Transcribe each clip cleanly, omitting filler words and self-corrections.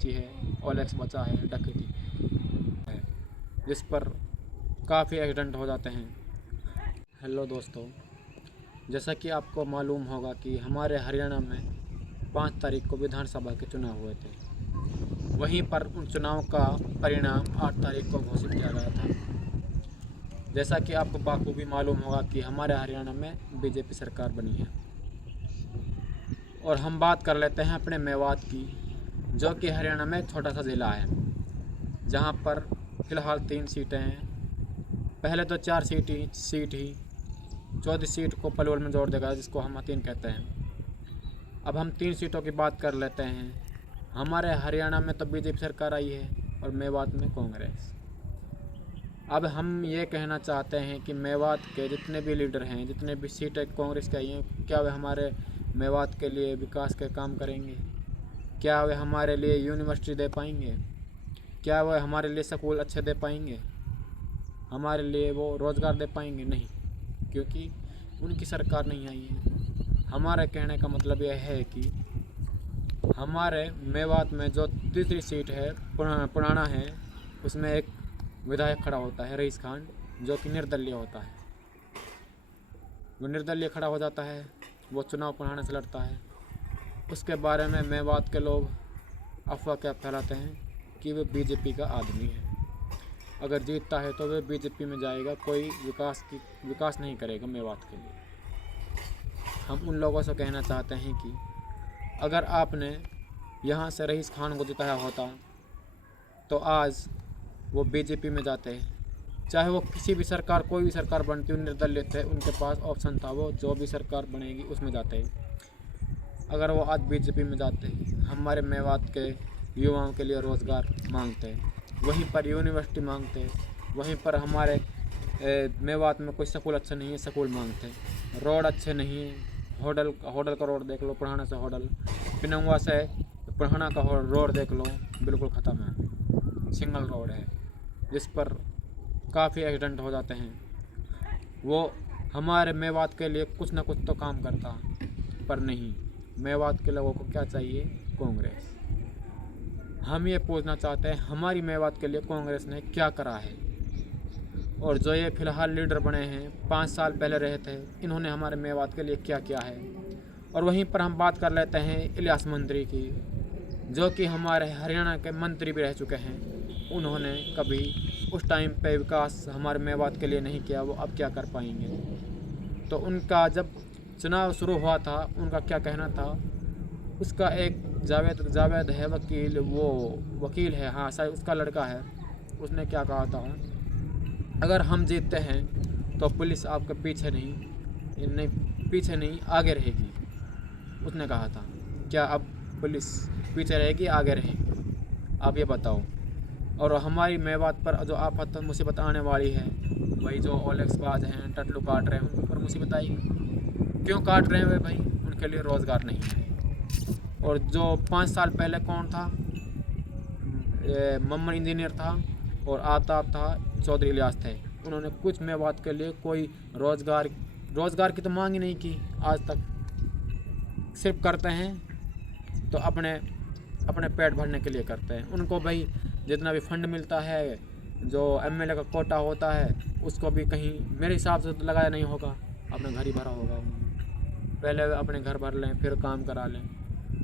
बची है, ओलेक्स बचा है, डकैती है, जिस पर काफ़ी एक्सीडेंट हो जाते हैं। हेलो दोस्तों, जैसा कि आपको मालूम होगा कि हमारे हरियाणा में 5 तारीख को विधानसभा के चुनाव हुए थे। वहीं पर उन चुनाव का परिणाम 8 तारीख को घोषित किया गया था। जैसा कि आपको बाखूबी मालूम होगा कि हमारे हरियाणा में बीजेपी सरकार बनी है। और हम बात कर लेते हैं अपने मेवात की, जो कि हरियाणा में छोटा सा ज़िला है, जहां पर फ़िलहाल 3 सीटें हैं। पहले तो 4 सीट ही 14 सीट को पलवल में जोड़ देगा, जिसको हम हतीन कहते हैं। अब हम 3 सीटों की बात कर लेते हैं। हमारे हरियाणा में तो बीजेपी सरकार आई है और मेवात में कांग्रेस। अब हम ये कहना चाहते हैं कि मेवात के जितने भी लीडर हैं, जितने भी सीटें कांग्रेस की आई हैं, क्या वे हमारे मेवात के लिए विकास के काम करेंगे? क्या वे हमारे लिए यूनिवर्सिटी दे पाएंगे? क्या वे हमारे लिए स्कूल अच्छे दे पाएंगे? हमारे लिए वो रोज़गार दे पाएंगे? नहीं, क्योंकि उनकी सरकार नहीं आई है। हमारे कहने का मतलब यह है कि हमारे मेवात में जो तीसरी सीट है पुराना है, उसमें एक विधायक खड़ा होता है, रईस खान, जो कि निर्दलीय होता है। वो निर्दलीय खड़ा हो जाता है, वो चुनाव पुराने से लड़ता है। उसके बारे में मेवात के लोग अफवाह क्या फैलाते हैं कि वो बीजेपी का आदमी है। अगर जीतता है तो वह बीजेपी में जाएगा, कोई विकास नहीं करेगा मेवात के लिए। हम उन लोगों से कहना चाहते हैं कि अगर आपने यहाँ से रईस खान को जिताया होता तो आज वो बीजेपी में जाते। चाहे वो किसी भी सरकार, कोई भी सरकार बनती, निर्दलीय थे, उनके पास ऑप्शन था, वो जो भी सरकार बनेगी उसमें जाते। अगर वो आज बीजेपी में जाते, हमारे मेवात के युवाओं के लिए रोज़गार मांगते, वहीं पर यूनिवर्सिटी मांगते, वहीं पर हमारे मेवात में कोई स्कूल अच्छा नहीं है, स्कूल मांगते, रोड अच्छे नहीं है, होडल का रोड देख लो, पुराना से होडल, पिनंगवा से पुराना का रोड देख लो, बिल्कुल ख़त्म है, सिंगल रोड है, जिस पर काफ़ी एक्सीडेंट हो जाते हैं। वो हमारे मेवात के लिए कुछ ना कुछ तो काम करता, पर नहीं, मेवात के लोगों को क्या चाहिए? कांग्रेस। हम ये पूछना चाहते हैं, हमारी मेवात के लिए कांग्रेस ने क्या करा है? और जो ये फ़िलहाल लीडर बने हैं, 5 साल पहले रहे थे, इन्होंने हमारे मेवात के लिए क्या किया है? और वहीं पर हम बात कर लेते हैं इलियास मंत्री की, जो कि हमारे हरियाणा के मंत्री भी रह चुके हैं। उन्होंने कभी उस टाइम पे विकास हमारे मेवात के लिए नहीं किया, वो अब क्या कर पाएंगे? तो उनका जब चुनाव शुरू हुआ था, उनका क्या कहना था? उसका एक जावेद है वकील, वो वकील है, हाँ शायद उसका लड़का है, उसने क्या कहा था? अगर हम जीतते हैं तो पुलिस आपके पीछे नहीं आगे रहेगी, उसने कहा था। क्या अब पुलिस पीछे रहेगी, आगे रहेगी? आप ये बताओ। और हमारी मेवात पर जो आफत मुसीबत आने वाली है, वही जो ओलेक्स बाज हैं, टटलू काट रहे हैं, उन पर मुसीबत आएगी। क्यों काट रहे हैं वे भाई? उनके लिए रोज़गार नहीं है। और जो 5 साल पहले कौन था? मम्मन इंजीनियर था और आताब था, चौधरी इलियास थे। उन्होंने कुछ मेवात के लिए कोई रोज़गार की तो मांग ही नहीं की आज तक। सिर्फ करते हैं तो अपने पेट भरने के लिए करते हैं। उनको भाई जितना भी फंड मिलता है, जो एमएलए का कोटा होता है, उसको भी कहीं मेरे हिसाब से तो लगाया नहीं होगा, अपने घर ही भरा होगा उन्होंने। पहले अपने घर भर लें, फिर काम करा लें।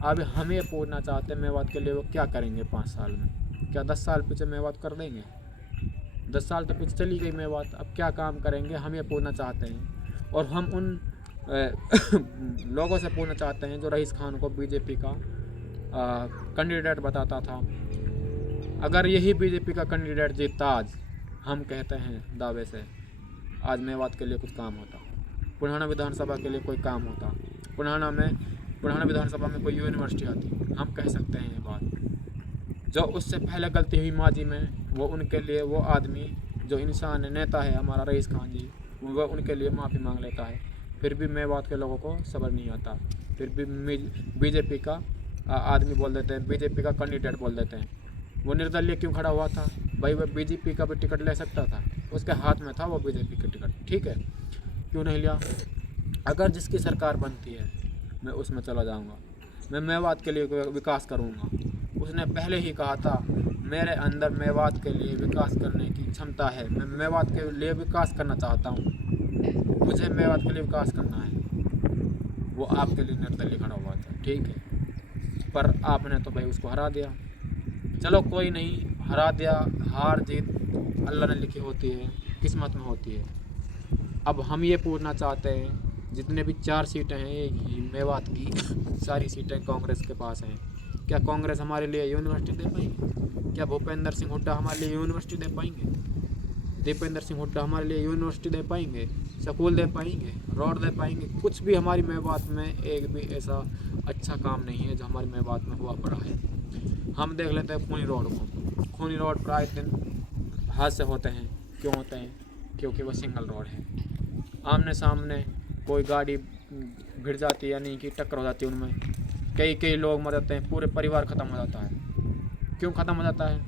अब हम ये पूछना चाहते हैं मेवात के लिए वो क्या करेंगे 5 साल में? क्या 10 साल पीछे मेवात कर देंगे? 10 साल तो पीछे चली गई मेवात, अब क्या काम करेंगे? हम ये पूछना चाहते हैं। और हम उन लोगों से पूछना चाहते हैं जो रईस खान को बीजेपी का कैंडिडेट बताता था। अगर यही बीजेपी का कैंडिडेट जीतता आज, हम कहते हैं दावे से, आज मेवात के लिए कुछ काम होता, पुराना विधानसभा के लिए कोई काम होता, पुराना विधानसभा में कोई यूनिवर्सिटी आती, हम कह सकते हैं ये बात। जो उससे पहले गलती हुई माजी में, वो उनके लिए, वो आदमी जो इंसान है, नेता है हमारा रईस खान जी, वो उनके लिए माफ़ी मांग लेता है। फिर भी मेवात के लोगों को सब्र नहीं आता, फिर भी बीजेपी का आदमी बोल देते हैं, बीजेपी का कैंडिडेट बोल देते हैं। वो निर्दलीय क्यों खड़ा हुआ था भाई? वह बीजेपी का भी टिकट ले सकता था, उसके हाथ में था वो बीजेपी का टिकट, ठीक है, क्यों नहीं लिया? अगर जिसकी सरकार बनती है, मैं उसमें चला जाऊंगा, मैं मेवात के लिए विकास करूंगा, उसने पहले ही कहा था मेरे अंदर मेवात के लिए विकास करने की क्षमता है, मैं मेवात के लिए विकास करना चाहता हूँ, मुझे मेवात के लिए विकास करना है। वो आपके लिए निर्दलीय खड़ा हुआ था, ठीक है, पर आपने तो भाई उसको हरा दिया। चलो कोई नहीं, हरा दिया, हार जीत अल्लाह ने लिखी होती है, किस्मत में होती है। अब हम ये पूछना चाहते हैं, जितने भी 4 सीटें हैं ये मेवात की सारी सीटें कांग्रेस के पास हैं, क्या कांग्रेस हमारे लिए यूनिवर्सिटी दे पाएंगे? क्या भूपेंद्र सिंह हुड्डा हमारे लिए यूनिवर्सिटी दे पाएंगे? दीपेंद्र सिंह हुड्डा हमारे लिए यूनिवर्सिटी दे पाएंगे? स्कूल दे पाएंगे? रोड दे पाएंगे? कुछ भी हमारी मेवात में एक भी ऐसा अच्छा काम नहीं है जो हमारी मेवात में हुआ पड़ा है। हम देख लेते हैं खूनी रोड को, खूनी रोड पर आए दिन हादसे होते हैं। क्यों होते हैं? क्योंकि वो सिंगल रोड है, आमने सामने कोई गाड़ी भिड़ जाती है, यानी कि टक्कर हो जाती है, उनमें कई लोग मर जाते हैं, पूरे परिवार ख़त्म हो जाता है। क्यों ख़त्म हो जाता है?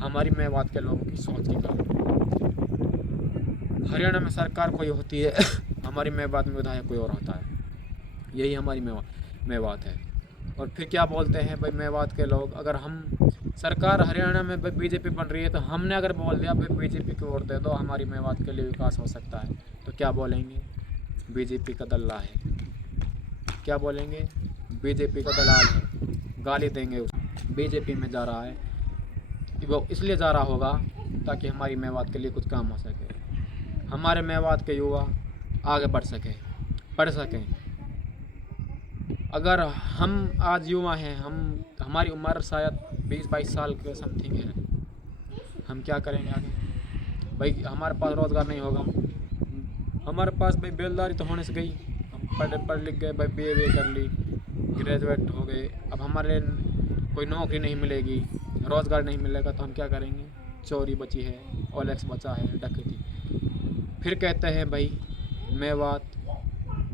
हमारी मेवात के लोगों की सोच के कारण। हरियाणा में सरकार कोई होती है हमारी मेवात में विधायक कोई और होता है, यही हमारी मेवात है। और फिर क्या बोलते हैं भाई मेवात के लोग, अगर हम सरकार हरियाणा में बीजेपी बन रही है तो हमने अगर बोल दिया भाई बीजेपी को वोट दे दो, हमारी मेवात के लिए विकास हो सकता है, तो क्या बोलेंगे? बीजेपी का दल्ला है। क्या बोलेंगे? बीजेपी का दलाल है, गाली देंगे। बीजेपी में जा रहा है, वो इसलिए जा रहा होगा ताकि हमारी मेवात के लिए कुछ काम हो सके, हमारे मेवात के युवा आगे बढ़ सकें, पढ़ सकें। अगर हम आज युवा हैं, हमारी उम्र शायद 20-22 साल के समथिंग है, हम क्या करेंगे आगे? भाई हमारे पास रोज़गार नहीं होगा, हमारे पास भाई बेलदारी तो होने से गई, हम पढ़ लिख गए भाई, BA कर ली, ग्रेजुएट हो गए, अब हमारे कोई नौकरी नहीं मिलेगी, रोज़गार नहीं मिलेगा, तो हम क्या करेंगे? चोरी बची है, OLX बचा है, डकैती। फिर कहते हैं भाई मेवात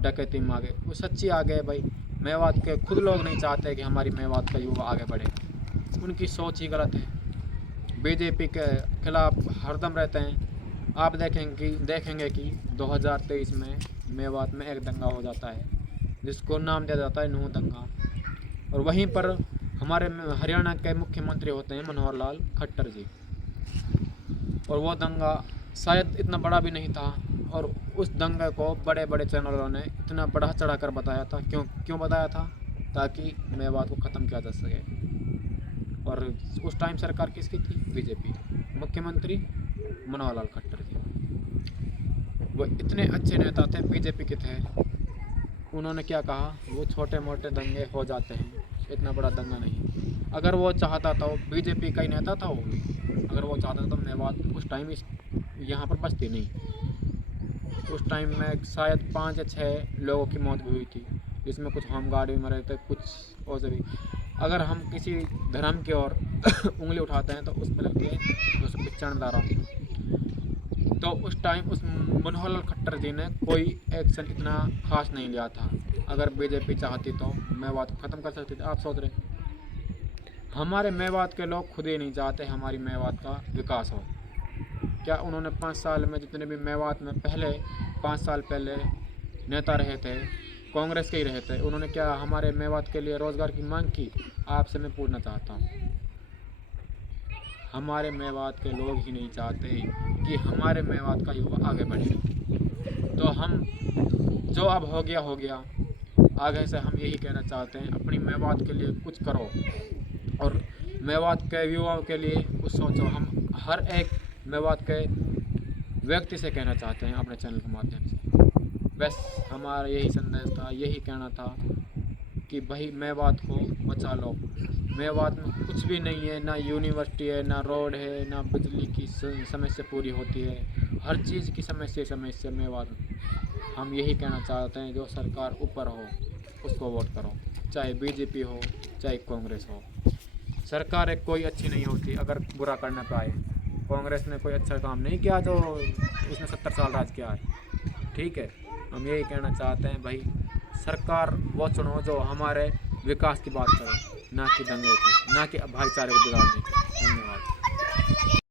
डकैती में आ गए, वो सच्ची आ गए भाई। मेवात के खुद लोग नहीं चाहते कि हमारी मेवात का युवा आगे बढ़े, उनकी सोच ही गलत है, बीजेपी के खिलाफ हरदम रहते हैं। आप देखेंगे कि 2023 में मेवात में एक दंगा हो जाता है जिसको नाम दिया जाता है नूह दंगा, और वहीं पर हमारे हरियाणा के मुख्यमंत्री होते हैं मनोहर लाल खट्टर जी, और वो दंगा शायद इतना बड़ा भी नहीं था, और उस दंगे को बड़े बड़े चैनलों ने इतना बढ़ा चढ़ा कर बताया था। क्यों बताया था? ताकि मेवात को ख़त्म किया जा सके। और उस टाइम सरकार किसकी थी? बीजेपी, मुख्यमंत्री मनोहर लाल खट्टर जी। वो इतने अच्छे नेता थे, बीजेपी के थे। उन्होंने क्या कहा? वो छोटे मोटे दंगे हो जाते हैं, इतना बड़ा दंगा नहीं। अगर वो चाहता था, बीजेपी का ही नेता था वो भी, अगर वो चाहता तो मेवात उस टाइम यहाँ पर बचती नहीं। उस टाइम में शायद 5 या 6 लोगों की मौत भी हुई थी, जिसमें कुछ होमगार्ड भी मरे थे, कुछ और से भी। अगर हम किसी धर्म की ओर उंगली उठाते हैं तो उस पर लगती है 295 धारा। तो उस टाइम उस मनोहर लाल खट्टर जी ने कोई एक्शन इतना खास नहीं लिया था। अगर बीजेपी चाहती तो मेवात को ख़त्म कर सकती थी। आप सोच रहे, हमारे मेवात के लोग खुद ही नहीं चाहते हमारी मेवात का विकास हो। क्या उन्होंने 5 साल में, जितने भी मेवात में पहले 5 साल पहले नेता रहे थे, कांग्रेस के ही रहे थे, उन्होंने क्या हमारे मेवात के लिए रोज़गार की मांग की? आपसे मैं पूछना चाहता हूँ। हमारे मेवात के लोग ही नहीं चाहते कि हमारे मेवात का युवा आगे बढ़े। तो हम जो अब हो गया, आगे से हम यही कहना चाहते हैं, अपनी मेवात के लिए कुछ करो और मेवात के युवाओं के लिए कुछ सोचो। हम हर एक मेवात के व्यक्ति से कहना चाहते हैं अपने चैनल के माध्यम से। बस हमारा यही संदेश था, यही कहना था कि भाई मेवात को बचा लो। मेवात में कुछ भी नहीं है, ना यूनिवर्सिटी है, ना रोड है, ना बिजली की समस्या पूरी होती है, हर चीज़ की समस्या मेवात। हम यही कहना चाहते हैं, जो सरकार ऊपर हो उसको वोट करो, चाहे बीजेपी हो चाहे कांग्रेस हो। सरकार कोई अच्छी नहीं होती अगर बुरा करना पाए। कांग्रेस ने कोई अच्छा काम नहीं किया जो उसने 70 साल राज किया है, ठीक है। हम यही कहना चाहते हैं भाई, सरकार वो चुनो जो हमारे विकास की बात करे, ना कि दंगे की, ना कि भाईचारे को बिगाड़ने की। धन्यवाद।